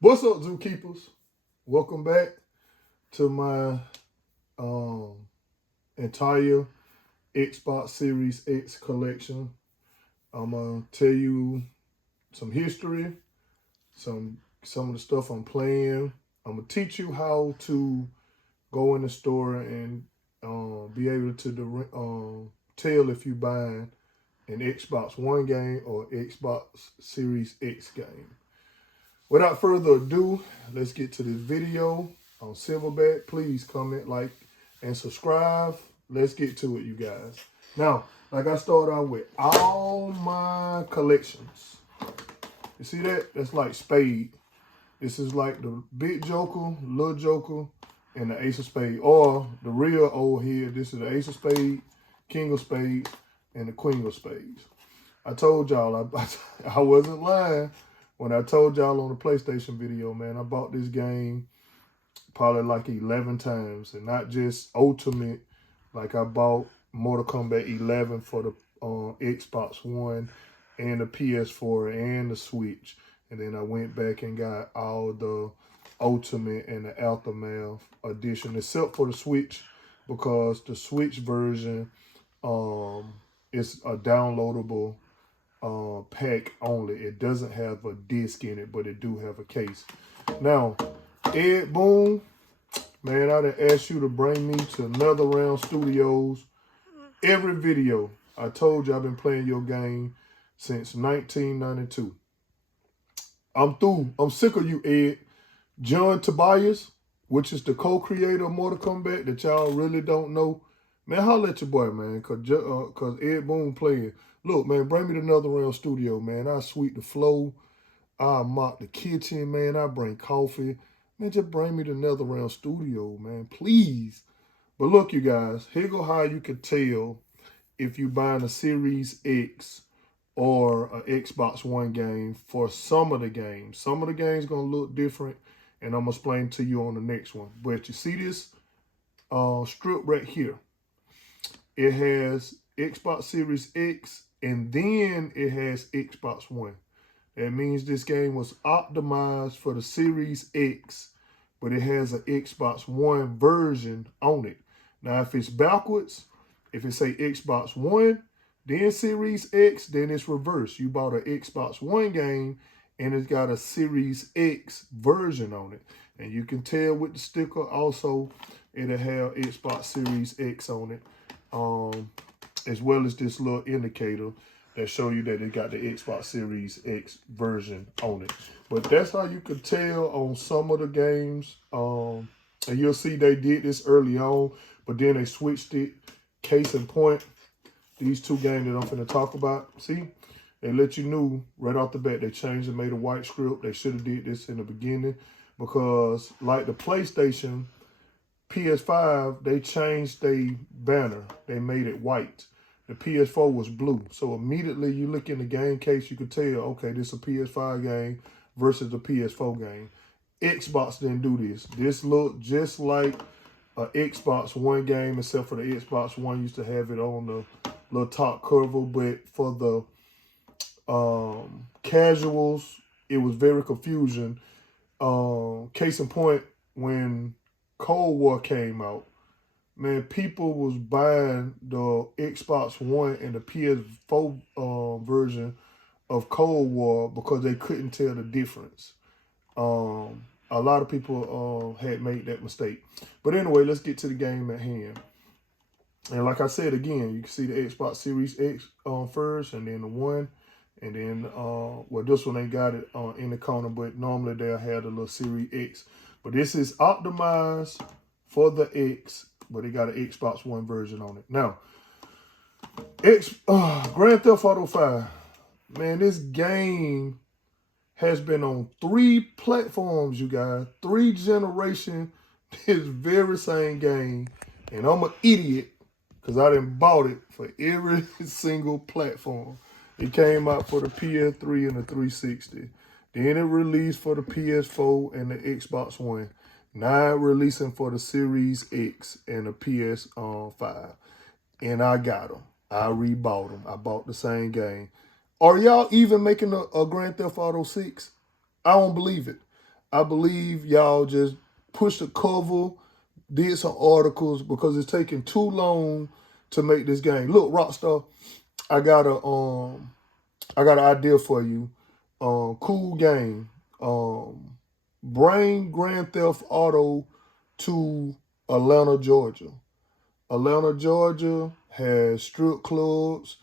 What's up, zookeepers? Welcome back to my um, entire Xbox Series X collection. I'm gonna tell you some history, some of the stuff I'm playing. I'm gonna teach you how to go in the store and be able to tell if you buying an Xbox One game or Xbox Series X game. Without further ado, let's get to this video on Silverback. Please comment, like, and subscribe. Let's get to it, you guys. Now, like I started out with all my collections. You see that? That's like Spade. This is like the Big Joker, Little Joker, and the Ace of Spade. Or the real old head. This is the Ace of Spade, King of Spades, and the Queen of Spades. I told y'all, I wasn't lying when I told y'all on the PlayStation video, man. I bought this game probably like 11 times, and not just Ultimate. Like I bought Mortal Kombat 11 for the Xbox One and the PS4 and the Switch. And then I went back and got all the Ultimate and the Aftermath edition, except for the Switch, because the Switch version is a downloadable pack only. It doesn't have a disc in it, but it do have a case. Now, Ed Boon, man, I done asked you to bring me to NetherRealm Studios. Every video, I told you I've been playing your game since 1992. I'm through. I'm sick of you, Ed. John Tobias, which is the co-creator of Mortal Kombat that y'all really don't know. Man, holla at your boy, man, cause Ed Boon playing. Look, man, bring me to NetherRealm Studio, man. I sweep the floor. I mop the kitchen, man. I bring coffee. Man, just bring me to NetherRealm Studio, man, please. But look, you guys, here go how you can tell if you buying a Series X or an Xbox One game for some of the games. Some of the games gonna look different, and I'm gonna explain to you on the next one. But you see this strip right here? It has Xbox Series X, and then it has Xbox One. That means this game was optimized for the Series X, but it has an Xbox One version on it. Now, if it's backwards, if it say Xbox One, then Series X, then it's reverse. You bought an Xbox One game, and it's got a Series X version on it. And you can tell with the sticker also, it'll have Xbox Series X on it, as well as this little indicator that show you that it got the Xbox Series X version on it. But that's how you could tell on some of the games. And you'll see they did this early on, but then they switched it. Case in point, these two games that I'm finna talk about. See, they let you know right off the bat they changed and made a white script. They should have did this in the beginning, because like the PlayStation, PS5, they changed their banner. They made it white. The PS4 was blue. So immediately you look in the game case, you could tell, okay, this is a PS5 game versus a PS4 game. Xbox didn't do this. This looked just like an Xbox One game, except for the Xbox One used to have it on the little top cover. But for the casuals, it was very confusing. Case in point, when Cold War came out, man, people was buying the Xbox One and the PS4 version of Cold War because they couldn't tell the difference. A lot of people had made that mistake. But anyway, let's get to the game at hand. And like I said again, you can see the Xbox Series X first, and then the One, and then, well, this one ain't got it in the corner, but normally they'll have the little Series X. But this is optimized for the X, but it got an Xbox One version on it. Now, Grand Theft Auto 5. Man, this game has been on 3 platforms, you guys. 3 generations. This very same game. And I'm an idiot because I done bought it for every single platform. It came out for the PS3 and the 360. Then it released for the PS4 and the Xbox One. Now it releasing for the Series X and the PS5. And I got them. I rebought them. I bought the same game. Are y'all even making a Grand Theft Auto 6? I don't believe it. I believe y'all just pushed the cover, did some articles because it's taking too long to make this game. Look, Rockstar, I got an idea for you. Cool game. Bring Grand Theft Auto to Atlanta, Georgia. Atlanta, Georgia has strip clubs.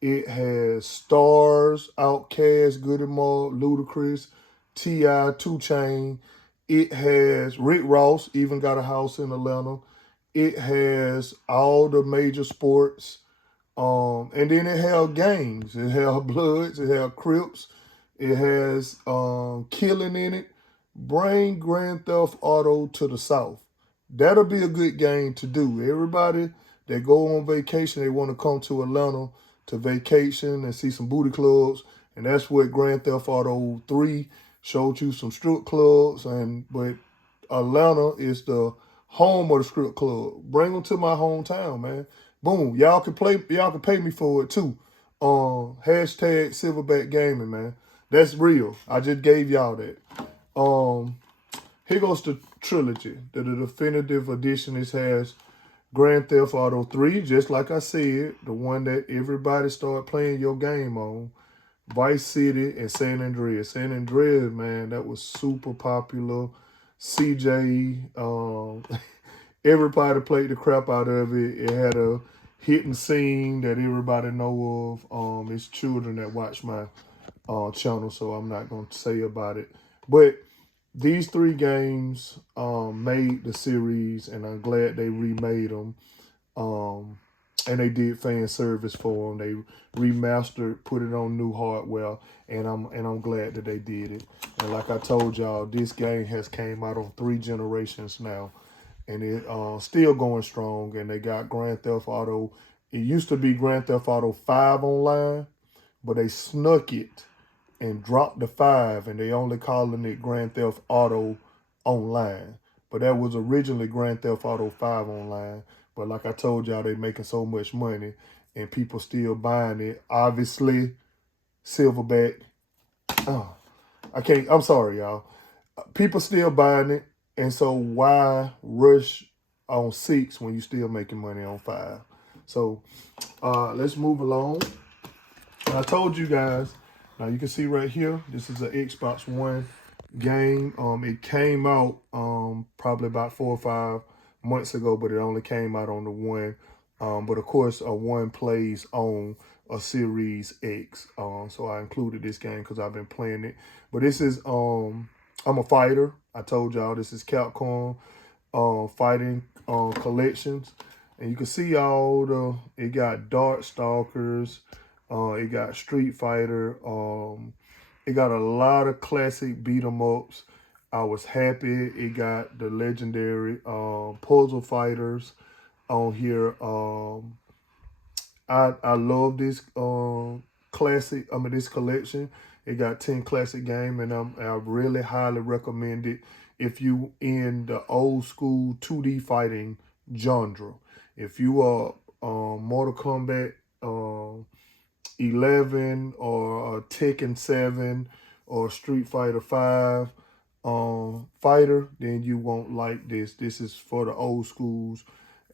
It has Stars, Outkast, Goody Mob, Ludacris, T.I., 2 Chain. It has Rick Ross, even got a house in Atlanta. It has all the major sports. And then it has gangs. It has Bloods. It has Crips. It has killing in it. Bring Grand Theft Auto to the South. That'll be a good game to do. Everybody that go on vacation, they want to come to Atlanta to vacation and see some booty clubs. And that's what Grand Theft Auto 3 showed you, some strip clubs. But Atlanta is the home of the strip club. Bring them to my hometown, man. Boom. Y'all can pay me for it too. Hashtag Silverback Gaming, man. That's real. I just gave y'all that. Here goes the trilogy. The definitive edition. It has Grand Theft Auto 3, just like I said, the one that everybody started playing your game on. Vice City and San Andreas. San Andreas, man, that was super popular. CJ, everybody played the crap out of it. It had a hidden scene that everybody know of. It's children that watch my channel, so I'm not going to say about it. But these 3 games made the series, and I'm glad they remade them. And they did fan service for them. They remastered, put it on new hardware, and I'm glad that they did it. And like I told y'all, this game has came out on 3 generations now, and it still going strong. And they got Grand Theft Auto. It used to be Grand Theft Auto 5 online, but they snuck it and dropped the 5, and they only calling it Grand Theft Auto Online. But that was originally Grand Theft Auto 5 Online. But like I told y'all, they making so much money, and people still buying it. Obviously, Silverback. I'm sorry, y'all. People still buying it, and so why rush on 6 when you still making money on 5? So let's move along. And I told you guys, now you can see right here, this is an Xbox One game. It came out probably about 4 or 5 months ago, but it only came out on the One. But of course, a One plays on a Series X. So I included this game because I've been playing it. But this is, I'm a fighter. I told y'all this is Capcom fighting collections. And you can see it got Darkstalkers. It got Street Fighter. It got a lot of classic beat 'em ups. I was happy. It got the legendary Puzzle Fighters on here. I love this this collection. It got 10 classic game, and I really highly recommend it if you in the old school 2D fighting genre. If you are Mortal Kombat 11 or Tekken 7 or Street Fighter 5 fighter, then you won't like this. This is for the old schools.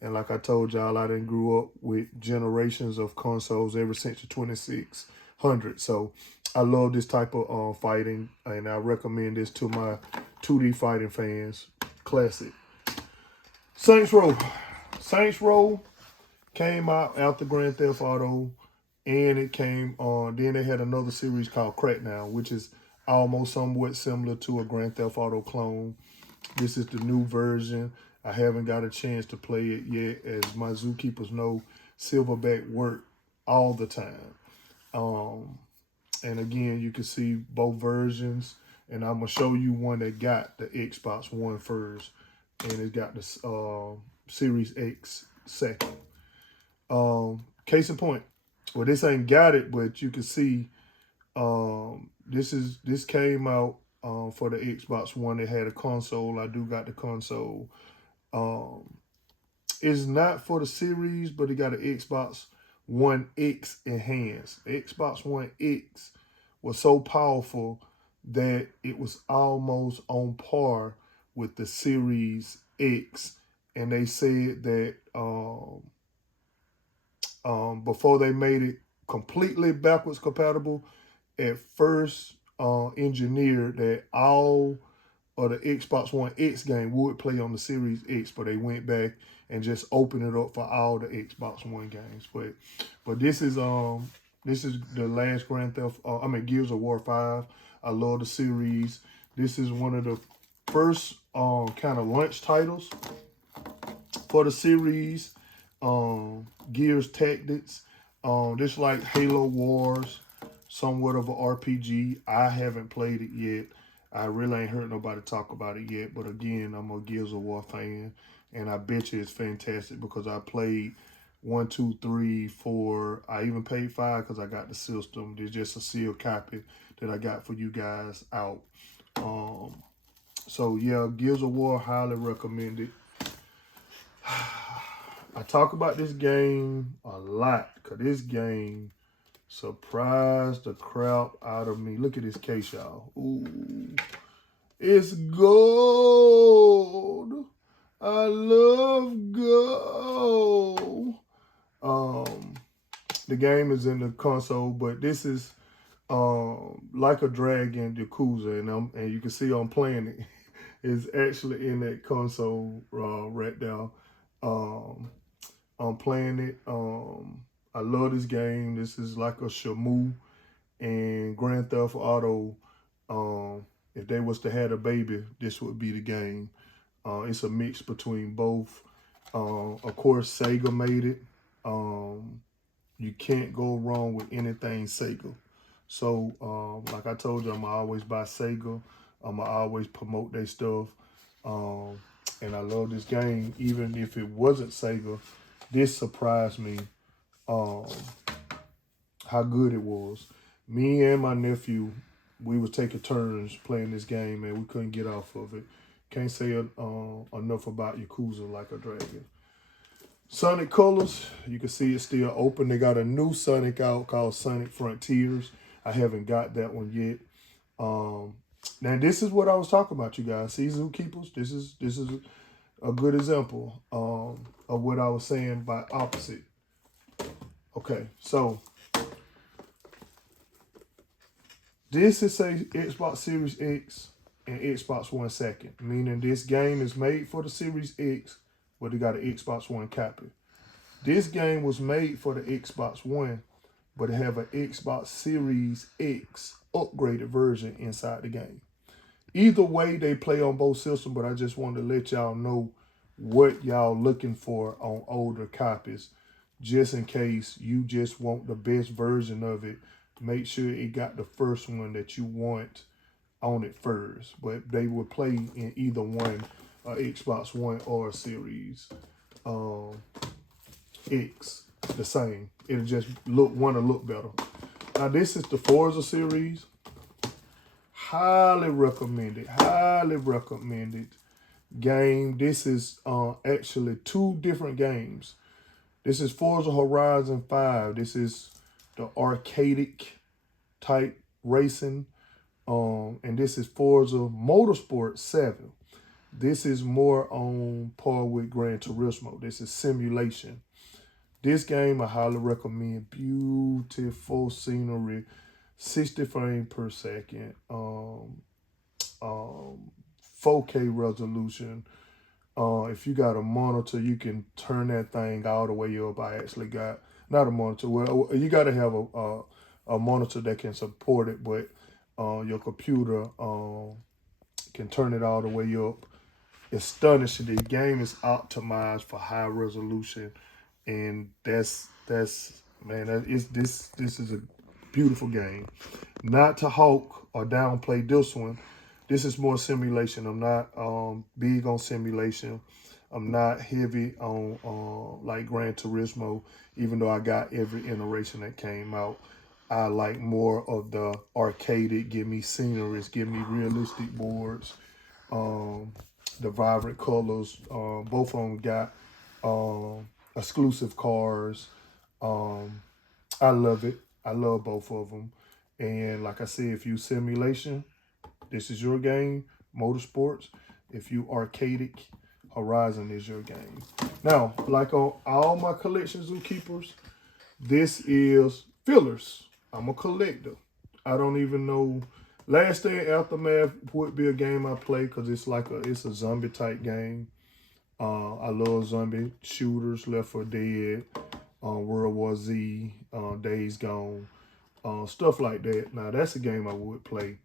And like I told y'all, I done grew up with generations of consoles ever since the 2600. So I love this type of fighting, and I recommend this to my 2D fighting fans. Classic. Saints Row. Saints Row came out after Grand Theft Auto, and it came on. Then they had another series called Crackdown, which is almost somewhat similar to a Grand Theft Auto clone. This is the new version. I haven't got a chance to play it yet. As my zookeepers know, Silverback work all the time. And again, you can see both versions. And I'm going to show you one that got the Xbox One first. And it got the Series X second. Case in point. Well, this ain't got it, but you can see this came out for the Xbox One. It had a console. I do got the console. It's not for the series, but it got an Xbox One X enhanced. The Xbox One X was so powerful that it was almost on par with the Series X, and they said that before they made it completely backwards compatible, at first engineered that all of the Xbox One X game would play on the Series X, but they went back and just opened it up for all the Xbox One games. But this is the last Grand Theft. Gears of War 5. I love the series. This is one of the first kind of launch titles for the series. Gears Tactics. This like Halo Wars, somewhat of an RPG. I haven't played it yet. I really ain't heard nobody talk about it yet. But again, I'm a Gears of War fan, and I bet you it's fantastic because I played 1, 2, 3, 4. I even paid 5 because I got the system. There's just a sealed copy that I got for you guys out. So yeah, Gears of War, highly recommended. I talk about this game a lot because this game surprised the crap out of me. Look at this case, y'all. Ooh, it's gold. I love gold. The game is in the console, but this is Like a Dragon Yakuza, and you can see I'm playing it. It's actually in that console right now. I'm playing it. I love this game. This is like a Shamu and Grand Theft Auto. If they was to have a baby, this would be the game. It's a mix between both. Of course, Sega made it. You can't go wrong with anything Sega. So, like I told you, I'm always buy Sega. I'm always promote their stuff. And I love this game. Even if it wasn't Sega, this surprised me how good it was. Me and my nephew, we was taking turns playing this game, and we couldn't get off of it. Can't say enough about Yakuza Like a Dragon. Sonic Colors, you can see it's still open. They got a new Sonic out called Sonic Frontiers. I haven't got that one yet. Now this is what I was talking about, you guys. See, Zookeepers, this is a good example of what I was saying by opposite. Okay, so this is a Xbox Series X and Xbox One second, meaning this game is made for the Series X, but it got an Xbox One copy. This game was made for the Xbox One, but it have an Xbox Series X upgraded version inside the game. Either way, they play on both systems, but I just wanted to let y'all know what y'all looking for on older copies, just in case you just want the best version of it. Make sure it got the first one that you want on it first, but they would play in either one, Xbox One or Series X, the same. It'll just look better. Now this is the Forza series. Highly recommended game. This is actually 2 different games. This is Forza Horizon 5. This is the arcadic type racing. And this is Forza Motorsport 7. This is more on par with Gran Turismo. This is simulation. This game I highly recommend. Beautiful scenery, 60 frames per second, 4K resolution. If you got a monitor, you can turn that thing all the way up. I actually got, not a monitor, well, you got to have a monitor that can support it, but your computer can turn it all the way up. It's stunning. The game is optimized for high resolution, and this is a beautiful game. Not to hawk or downplay this one. This is more simulation. I'm not big on simulation. I'm not heavy on like Gran Turismo, even though I got every iteration that came out. I like more of the arcaded, give me sceneries, give me realistic boards, the vibrant colors. Both of them got exclusive cars. I love it. I love both of them. And like I said, if you simulation, This is your game, Motorsports. If you arcadic, Horizon is your game. Now, like on all my collection Zookeepers, this is fillers. I'm a collector. I don't even know. Last Stand Aftermath would be a game I play because it's a zombie type game. I love zombie shooters, Left 4 Dead, World War Z, Days Gone, stuff like that. Now that's a game I would play.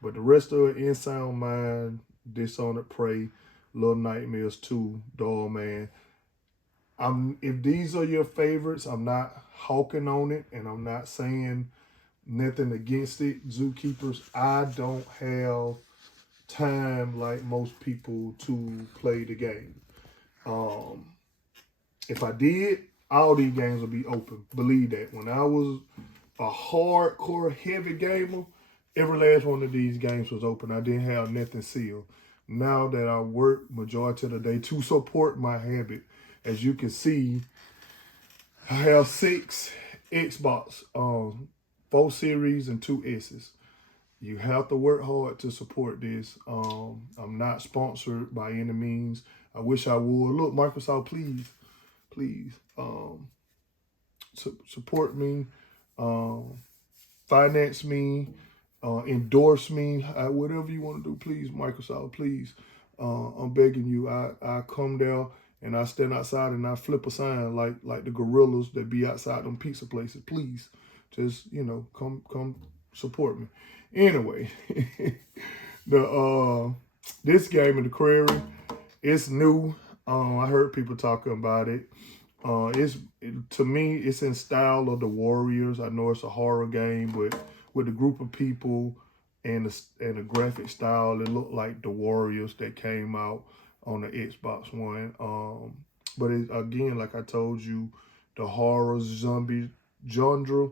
But the rest of it, Insound Mind, Dishonored Prey, Little Nightmares 2, Doll Man. If these are your favorites, I'm not hawking on it, and I'm not saying nothing against it. Zookeepers, I don't have time like most people to play the game. If I did, all these games would be open. Believe that. When I was a hardcore heavy gamer, every last one of these games was open. I didn't have nothing sealed. Now that I work majority of the day to support my habit, as you can see, I have 6 Xbox, 4 Series and 2 S's. You have to work hard to support this. I'm not sponsored by any means. I wish I would. Look, Microsoft, please support me, finance me, endorse me, whatever you want to do. Please, Microsoft, please. I'm begging you. I come down and I stand outside and I flip a sign like the gorillas that be outside them pizza places. Please, just come support me. Anyway, this game in the Quarry, it's new. I heard people talking about it. To me, it's in style of the Warriors. I know it's a horror game, but with a group of people and the graphic style, it looked like the Warriors that came out on the Xbox One. But again, like I told you, the horror zombie genre,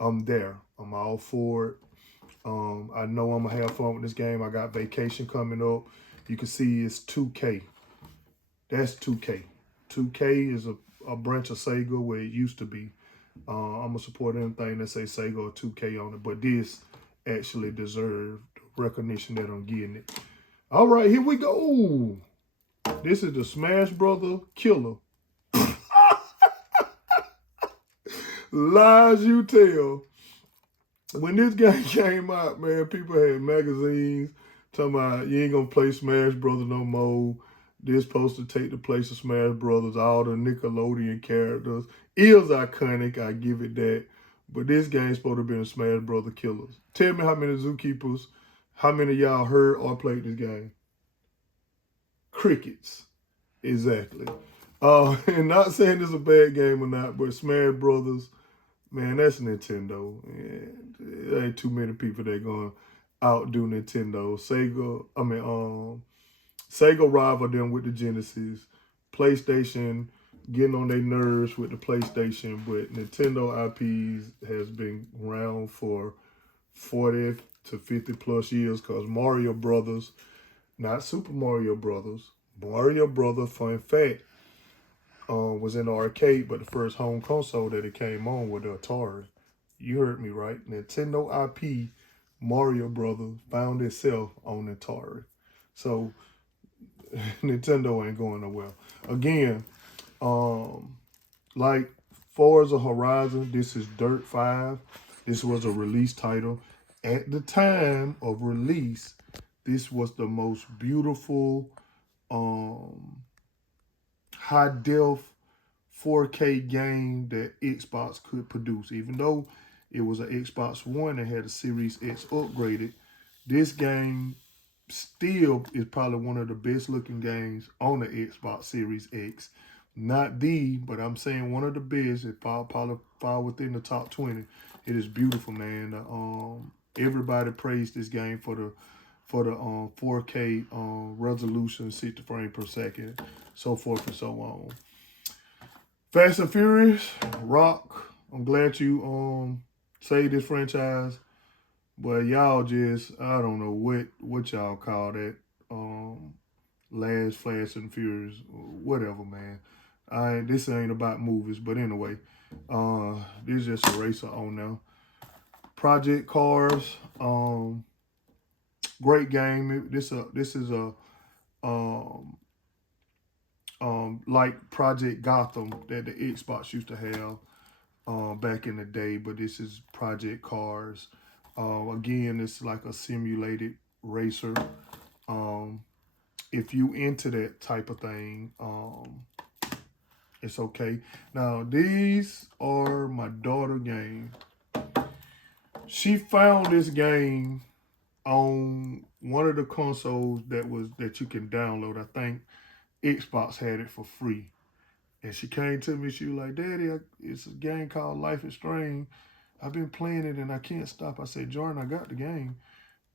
I'm there. I'm all for it. I know I'm gonna have fun with this game. I got vacation coming up. You can see it's 2K. That's 2K. 2K is a branch of Sega where it used to be. I'm gonna support anything that say Sega or 2K on it, but this actually deserves recognition that I'm getting it. All right, here we go. This is the Smash Brother Killer. Lies you tell. When this game came out, man, people had magazines talking about you ain't gonna play Smash Brothers no more. This supposed to take the place of Smash Brothers. All the Nickelodeon characters is iconic. I give it that. But this game's supposed to be a Smash Brother Killers. Tell me how many Zookeepers, how many of y'all heard or played this game? Crickets. Exactly. And not saying it's a bad game or not, but Smash Brothers, man, that's Nintendo. And there ain't too many people that gonna outdo Nintendo. Sega rivaled them with the Genesis. PlayStation getting on their nerves with the PlayStation, but Nintendo IPs has been around for 40 to 50 plus years because Mario Brothers, not Super Mario Brothers, Mario Brothers, fun fact, was in the arcade, but the first home console that it came on was the Atari. You heard me right. Nintendo IP, Mario Brothers, found itself on Atari. So Nintendo ain't going nowhere. Again, like Forza Horizon, this is Dirt 5. This was a release title. At the time of release, this was the most beautiful high def 4K game that Xbox could produce. Even though it was an Xbox One that had a Series X upgraded, this game still is probably one of the best looking games on the Xbox Series X. Not the, but I'm saying one of the best. It probably fall within the top 20. It is beautiful, man. Everybody praised this game for the 4K resolution, 60 frames per second, so forth and so on. Fast and Furious, Rock. I'm glad you saved this franchise. But y'all just, I don't know what y'all call that. Last Fast and Furious, whatever, man. This ain't about movies, but anyway, this is just a racer on now. Project Cars, Great game. This is a um like Project Gotham that the Xbox used to have back in the day, but this is Project Cars. Again, it's like a simulated racer. Um, if you into that type of thing, it's okay. Now these are my daughter game. She found this game on one of the consoles that you can download. I think Xbox had it for free. And she came to me, she was like, Daddy, it's a game called Life is Strange. I've been playing it and I can't stop. I said, Jordan, I got the game.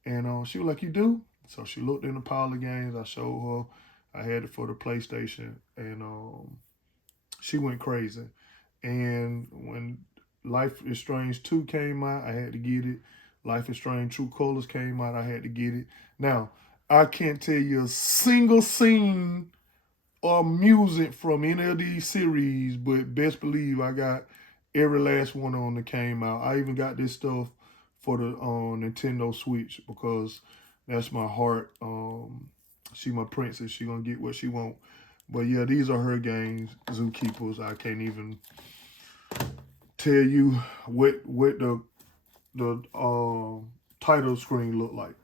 And she was like, you do? So she looked in the pile of games. I showed her. I had it for the PlayStation. And she went crazy. And when Life is Strange 2 came out, I had to get it. Life is Strange True Colors came out, I had to get it. Now, I can't tell you a single scene or music from any of these series, but best believe I got every last one on that came out. I even got this stuff for the Nintendo Switch because that's my heart. She my princess. She gonna get what she want. But yeah, these are her games, Zookeepers. I can't even tell you what the title screen look like.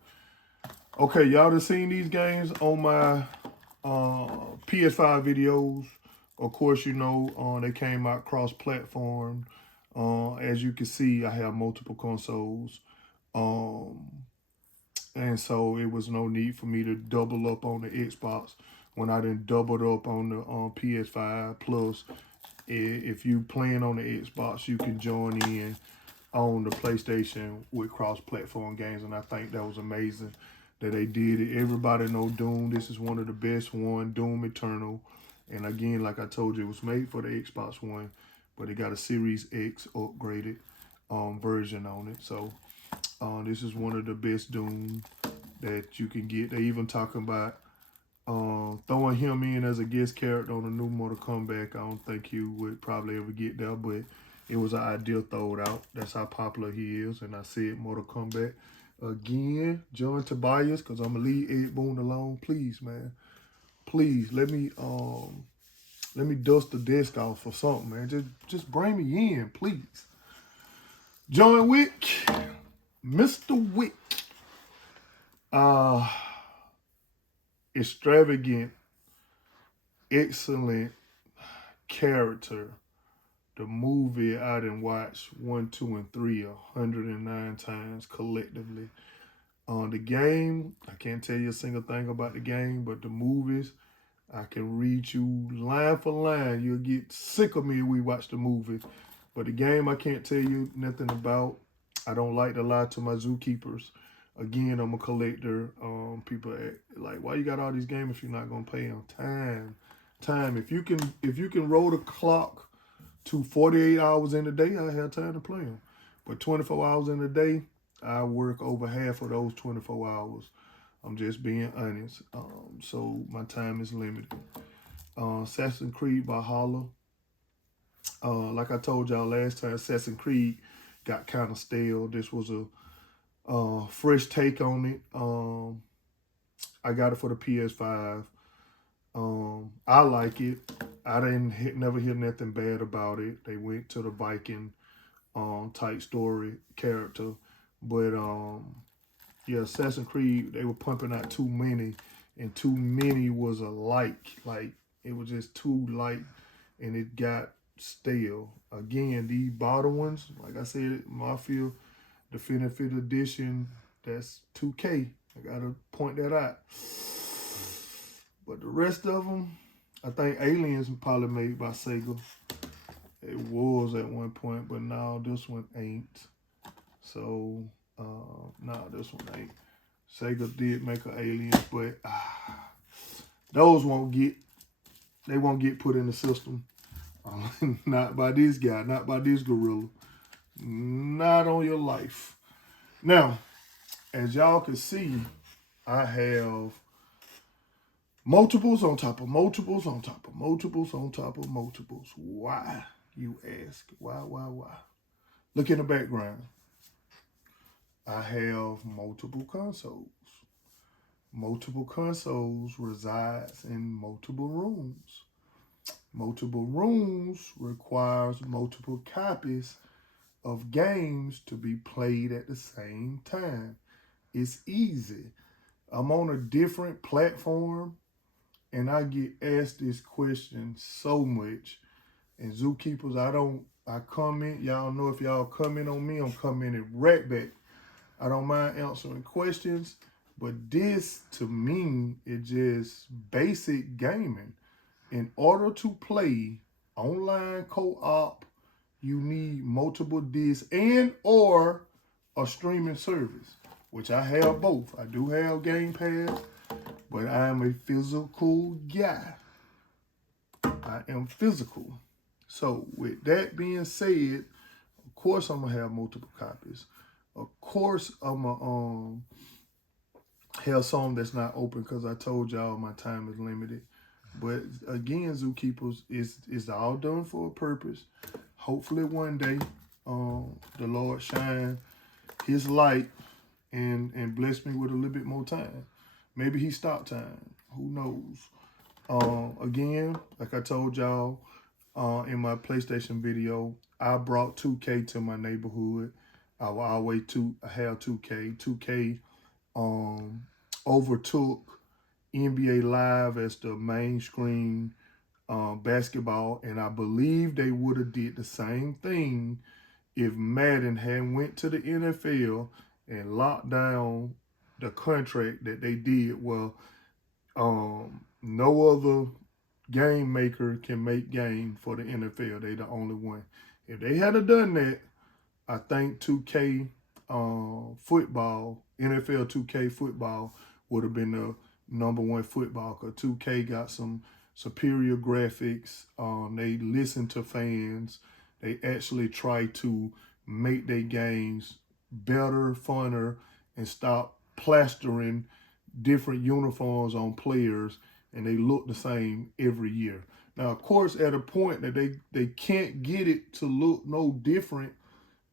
Okay, y'all done seen these games on my PS5 videos. Of course, you know, they came out cross-platform. As you can see, I have multiple consoles. And so it was no need for me to double up on the Xbox when I didn't doubled up on the PS5. Plus, if you playing on the Xbox, you can join in on the PlayStation with cross-platform games, and I think that was amazing that they did it. Everybody know Doom. This is one of the best one, Doom Eternal. And again, like I told you, it was made for the Xbox One, but it got a Series X upgraded version on it. So this is one of the best Doom that you can get. They even talking about throwing him in as a guest character on a new Mortal Kombat. I don't think you would probably ever get there, but it was an idea thrown out. That's how popular he is. And I said Mortal Kombat. Again, John Tobias, because I'm going to leave Ed Boon alone. Please, man. Please, let me dust the desk off or something, man. Just bring me in, please. John Wick. Mr. Wick. Extravagant, excellent character. The movie I done watched 1, 2, and 3 109 times collectively. The game, I can't tell you a single thing about the game, but the movies, I can read you line for line. You'll get sick of me if we watch the movies. But the game, I can't tell you nothing about. I don't like to lie to my zookeepers. Again, I'm a collector. People act like, why you got all these games if you're not gonna pay them? Time. If you can roll the clock to 48 hours in a day, I have time to play them. But 24 hours in a day, I work over half of those 24 hours. I'm just being honest. So my time is limited. Assassin's Creed Valhalla. Like I told y'all last time, Assassin's Creed got kind of stale. This was a fresh take on it. I got it for the PS5. I like it. I never hear nothing bad about it. They went to the Viking type story character. But yeah, Assassin's Creed, they were pumping out too many, and too many was alike. Like, it was just too light, and it got stale. Again, these bottom ones, like I said, Mafia Definitive Edition, that's 2K. I gotta point that out. But the rest of them, I think Aliens probably made by Sega. It was at one point, but now this one ain't. So, no, this one ain't. Sega did make an Aliens, but those won't get put in the system. Not by this guy, not by this gorilla. Not on your life. Now, as y'all can see, I have multiples on top of multiples on top of multiples on top of multiples. Why, you ask? Why? Look in the background. I have multiple consoles. multiple consoles resides in multiple rooms. Multiple rooms requires multiple copies of games to be played at the same time. It's easy. I'm on a different platform and I get asked this question so much. And Zookeepers, I comment, y'all know if y'all comment on me, I'm commenting right back. I don't mind answering questions, but this to me is just basic gaming. In order to play online co-op, you need multiple discs and or a streaming service, which I have both. I do have Game Pass, but I am a physical guy. I am physical. So with that being said, of course I'm gonna have multiple copies. Of course I'm gonna have some that's not open because I told y'all my time is limited. But again, Zookeepers, is all done for a purpose. Hopefully one day, the Lord shine His light and bless me with a little bit more time. Maybe He stopped time. Who knows? Again, like I told y'all in my PlayStation video, I brought 2K to my neighborhood. I will always have 2K. 2K overtook NBA Live as the main screen basketball, and I believe they would have did the same thing if Madden had went to the NFL and locked down the contract that they did. Well, no other game maker can make game for the NFL. They the only one. If they had done that, I think 2K football, NFL 2K football would have been the number one football because 2K got some superior graphics. They listen to fans. They actually try to make their games better, funner, and stop plastering different uniforms on players and they look the same every year. Now, of course, at a point that they can't get it to look no different,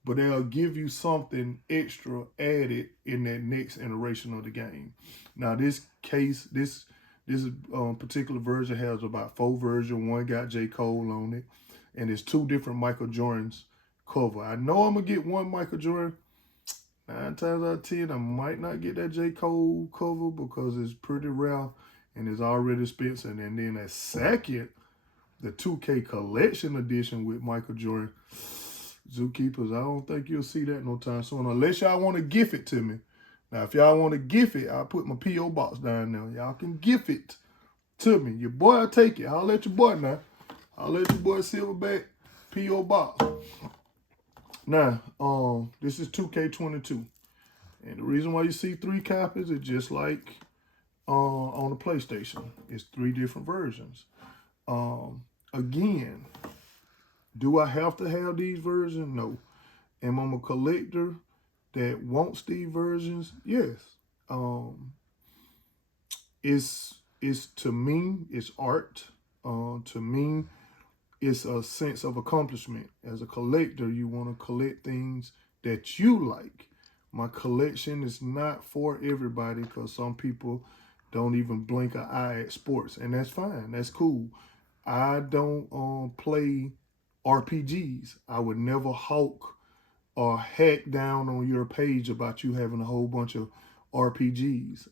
but they'll give you something extra added in that next iteration of the game. Now, this particular version has about 4 versions. One got J. Cole on it, and it's 2 different Michael Jordan's cover. I know I'm gonna get one Michael Jordan. 9 times out of 10, I might not get that J. Cole cover because it's pretty rare and it's already expensive. And then a second, the 2K collection edition with Michael Jordan. Zookeepers, I don't think you'll see that no time soon unless y'all want to gift it to me. Now, if y'all want to gift it, I'll put my P.O. box down there. Y'all can gift it to me. Your boy will take it. I'll let your boy now. I'll let your boy Silverback P.O. box. Now, this is 2K22. And the reason why you see 3 copies is just like on the PlayStation. It's 3 different versions. Again, do I have to have these versions? No. Am I a collector that wants these versions? Yes. It's to me, it's art. To me, it's a sense of accomplishment. As a collector, you want to collect things that you like. My collection is not for everybody because some people don't even blink an eye at sports, and that's fine. That's cool. I don't play RPGs. I would never hawk or hack down on your page about you having a whole bunch of RPGs.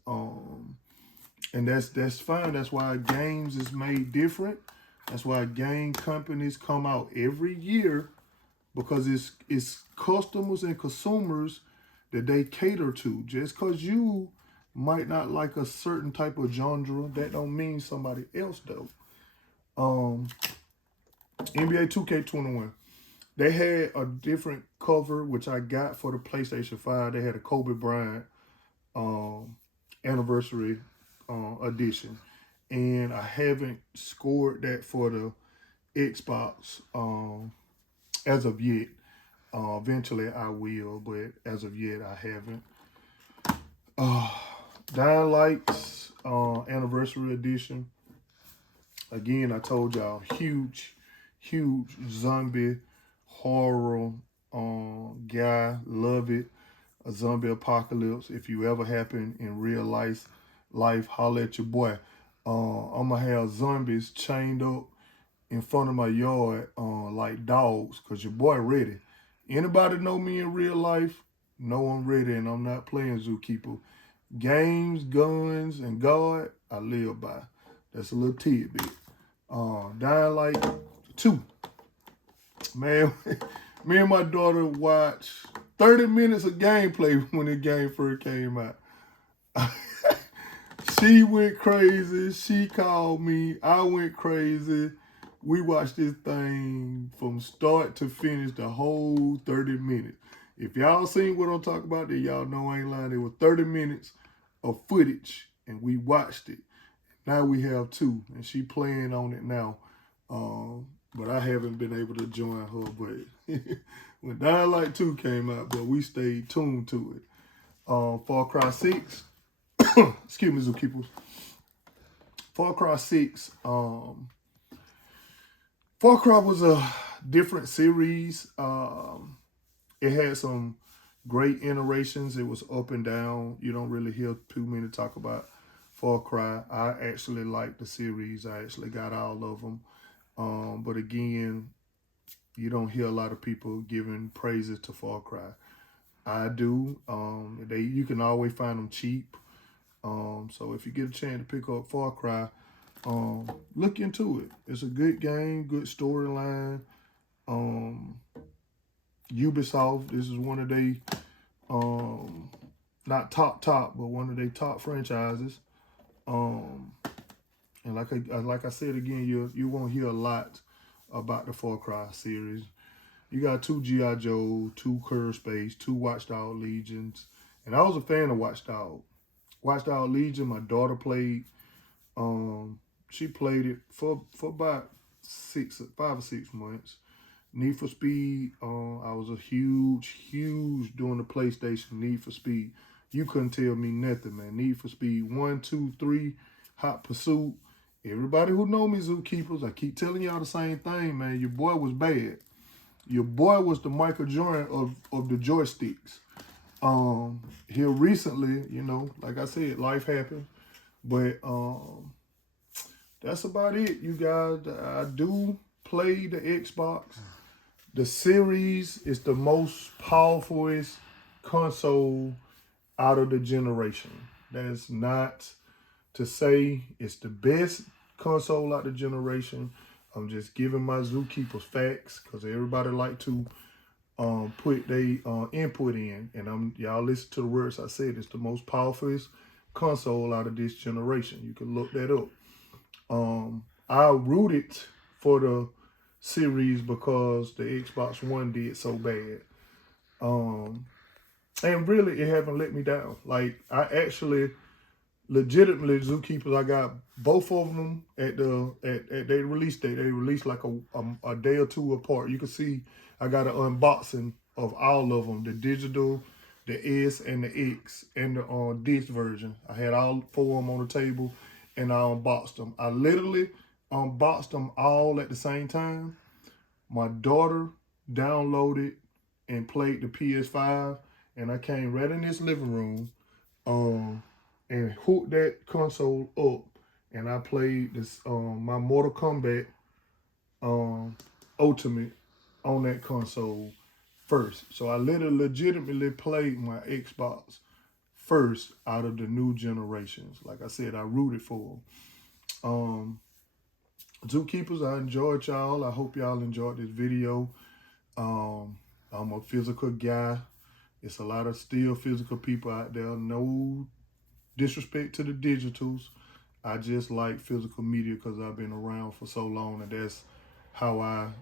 And that's fine. That's why games is made different. That's why game companies come out every year because it's customers and consumers that they cater to. Just because you might not like a certain type of genre, that don't mean somebody else though. NBA 2K21. They had a different cover, which I got for the PlayStation 5. They had a Kobe Bryant anniversary edition. And I haven't scored that for the Xbox as of yet. Eventually I will, but as of yet I haven't. Dying Light's anniversary edition. Again, I told y'all, huge zombie horror guy. Love it. A zombie apocalypse. If you ever happen in real life life, holler at your boy. I'm going to have zombies chained up in front of my yard like dogs, because your boy ready. Anybody know me in real life? Know I'm ready, and I'm not playing Zookeeper. Games, guns, and God, I live by. That's a little tidbit. Dying Light 2. Man, me and my daughter watched 30 minutes of gameplay when the game first came out. She went crazy. She called me. I went crazy. We watched this thing from start to finish, the whole 30 minutes. If y'all seen what I'm talking about, then y'all know I ain't lying. It was 30 minutes of footage, and we watched it. Now we have 2, and she playing on it now. But I haven't been able to join her. But when Dying Light 2 came out, but we stayed tuned to it. Far Cry 6. Excuse me, Zookeepers. Far Cry 6. Far Cry was a different series. It had some great iterations. It was up and down. You don't really hear too many talk about Far Cry. I actually like the series. I actually got all of them. But again, you don't hear a lot of people giving praises to Far Cry. I do. You can always find them cheap. So if you get a chance to pick up Far Cry, look into it. It's a good game, good storyline. Ubisoft, this is one of they, not top, but one of their top franchises. And like I said again, you won't hear a lot about the Far Cry series. You got 2 G.I. Joe, 2 Curve Space, 2 Watchdog Legions. And I was a fan of Watchdog. Watchdog Legion, my daughter played. She played it for about 5 or 6 months. Need for Speed, I was a huge during the PlayStation Need for Speed. You couldn't tell me nothing, man. Need for Speed 1, 2, 3, Hot Pursuit. Everybody who know me, Zookeepers, I keep telling y'all the same thing, man. Your boy was bad. Your boy was the Michael Jordan of the joysticks. Here recently, you know, like I said, life happened. But that's about it, you guys. I do play the Xbox. The series is the most powerful console out of the generation. That's not to say it's the best console out of the generation. I'm just giving my Zookeepers facts, because everybody like to put their input in. And y'all listen to the words I said. It's the most powerful console out of this generation. You can look that up. I rooted for the series because the Xbox One did so bad. And really, it haven't let me down. Like, I actually, legitimately, Zookeepers, I got both of them at their release date. They released like a day or 2 apart. You can see I got an unboxing of all of them, the digital, the S, and the X, and the disc version. I had all 4 of them on the table, and I unboxed them. I literally unboxed them all at the same time. My daughter downloaded and played the PS5, and I came right in this living room and hooked that console up, and I played this my Mortal Kombat Ultimate on that console first. So I legitimately played my Xbox first out of the new generations. Like I said, I rooted for them. Zookeepers, I enjoyed y'all. I hope y'all enjoyed this video. I'm a physical guy. It's a lot of still physical people out there. No disrespect to the digitals. I just like physical media because I've been around for so long, and that's how I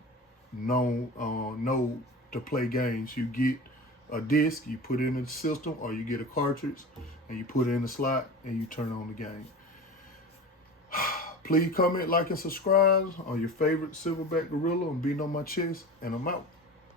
know to play games. You get a disc, you put it in the system, or you get a cartridge and you put it in the slot and you turn on the game. Please comment, like, and subscribe on your favorite silverback gorilla and beating on my chest, and I'm out.